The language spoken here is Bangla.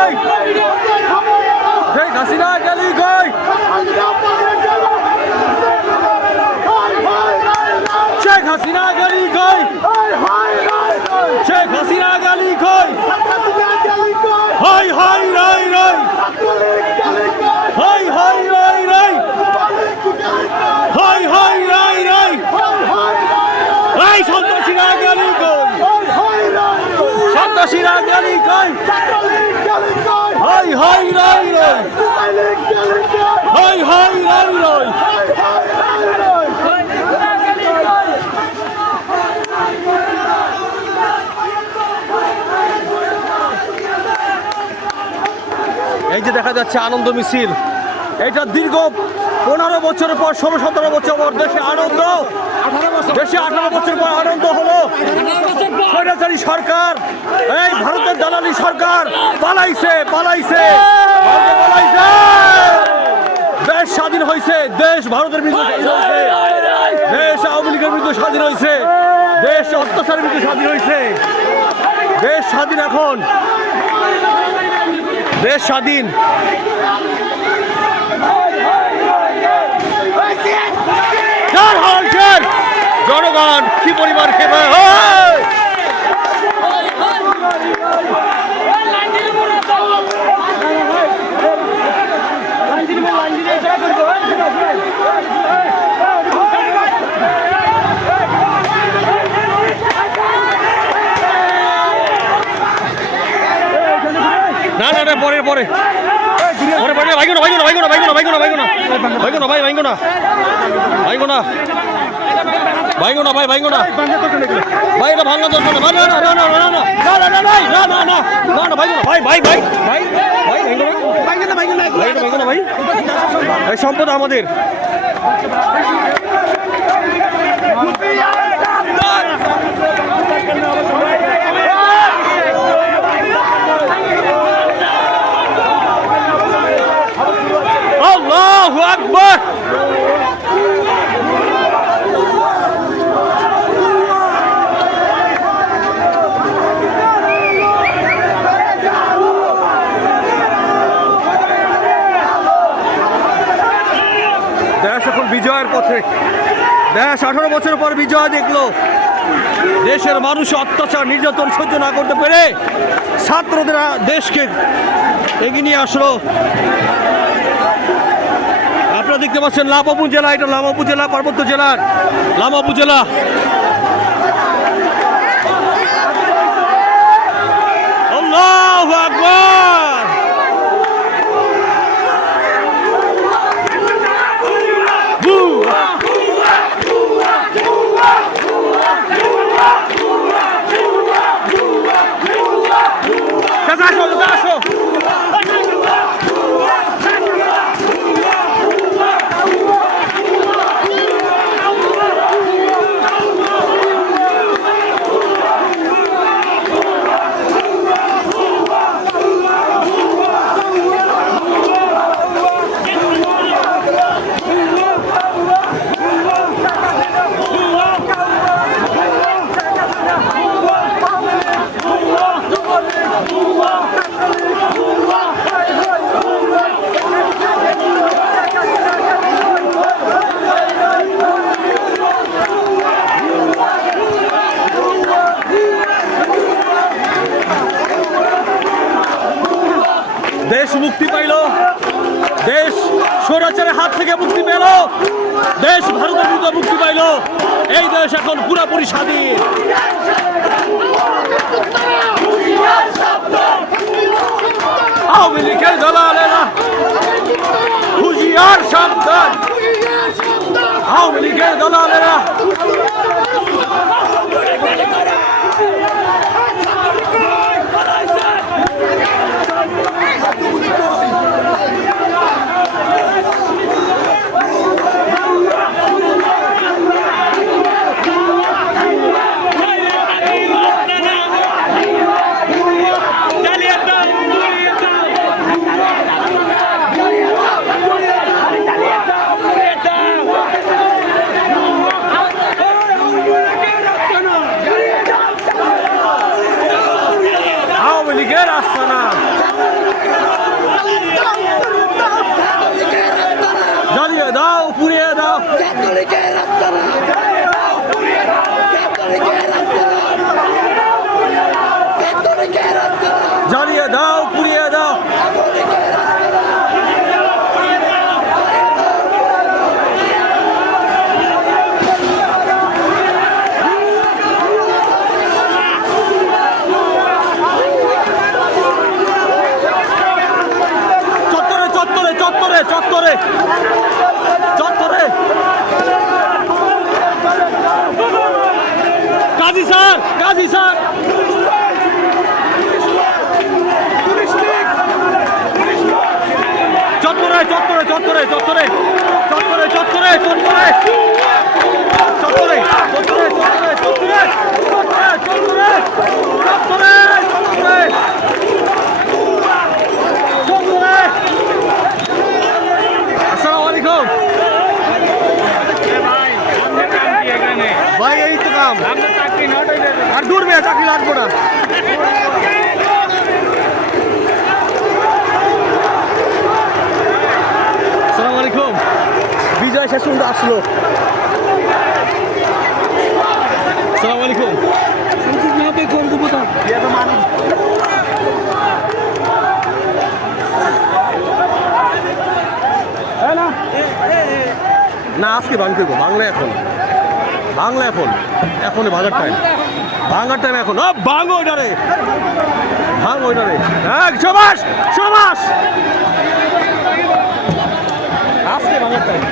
কই শেখ হাসিনা গেলি কই শেখ হাসিনা গেলি কই শেখ হাসিনা গেলি কই হাই হাই রাই রাই হাই হাই রাই রাই হাই হাই রাই রাই রাই সন্ত্রাসীরা গেলি কই সন্ত্রাসীরা গেলি কই হাই হাই রাই রাই হাই হাই রাই রাই এই যে দেখা যাচ্ছে আনন্দ মিছিল, এটা দীর্ঘ 15 বছরের পর 16-17 বছর পর দেশে আনন্দ, দেশে 18 বছর পর আনন্দ হলো। স্বৈরাচারী সরকার, এই ভারতের দালালি সরকার পালাইছে পালাইছে পালাইছে। দেশ স্বাধীন হয়েছে, দেশ ভারতের বিরুদ্ধে স্বাধীন হয়েছে, দেশ আওয়ামী লীগের বিরুদ্ধে স্বাধীন হয়েছে, দেশ অত্যাচারের বিরুদ্ধে স্বাধীন হয়েছে। দেশ স্বাধীন, এখন দেশ স্বাধীন। জনগণ কি পরিমাণ খেপে না না না পরে পরে পরে পরে ভাইগো না ভাইগো না ভাইগো না ভাইগো না ভাইগো না ভাইগো না ভাইগো না ভাই ভাইগো না ভাইগো না ভাইগো না ভাই ভাইগো না ভাই এটা ভাঙা দরকার না না না না না না না না না ভাই না না না না না ভাইগো না ভাই ভাই ভাই ভাই ভাই ভাইগো না ভাইগো না ভাইগো না ভাইগো না ভাই এই সম্পদ আমাদের। আল্লাহু আকবার। দেশ এখন বিজয়ের পথে, দেশ 18 বছর পর বিজয় দেখলো। দেশের মানুষ অত্যাচার নির্যাতন সহ্য না করতে পেরে ছাত্রদের দেশকে এগিয়ে নিয়ে আসলো। আপনারা দেখতে পাচ্ছেন লামাপুর জেলা, এটা লামাপুর জেলা, পার্বত্য জেলার লামাপুর জেলা। আল্লাহু আকবার। দেশ মুক্তি পাইল, দেশ স্বৈরাচারের হাত থেকে মুক্তি পেল, দেশ ভারতের বিরুদ্ধে মুক্তি পাইল। এই দেশ এখন পুরোপুরি স্বাধীন। আওয়ামী লীগের দালালেরা হুঁশিয়ার সাবধান, আওয়ামী লীগের দালালেরা। জ্বালিয়ে দাও, পুড়িয়ে দাও। চত্বরে কাজী স্যার চত্বরে ভাই এই তো কাম আর দূর মেয়ে চাকরি লাগবো না। আসসালামু আলাইকুম। বিজয় শেষ পর্যন্ত আসলো। আসসালামু আলাইকুম। না আজকে ভাঙতে বাংলা এখন ভাঙার টাইম এখন ভাঙ ওইটারে সমাস আজকে ভাঙার টাইম।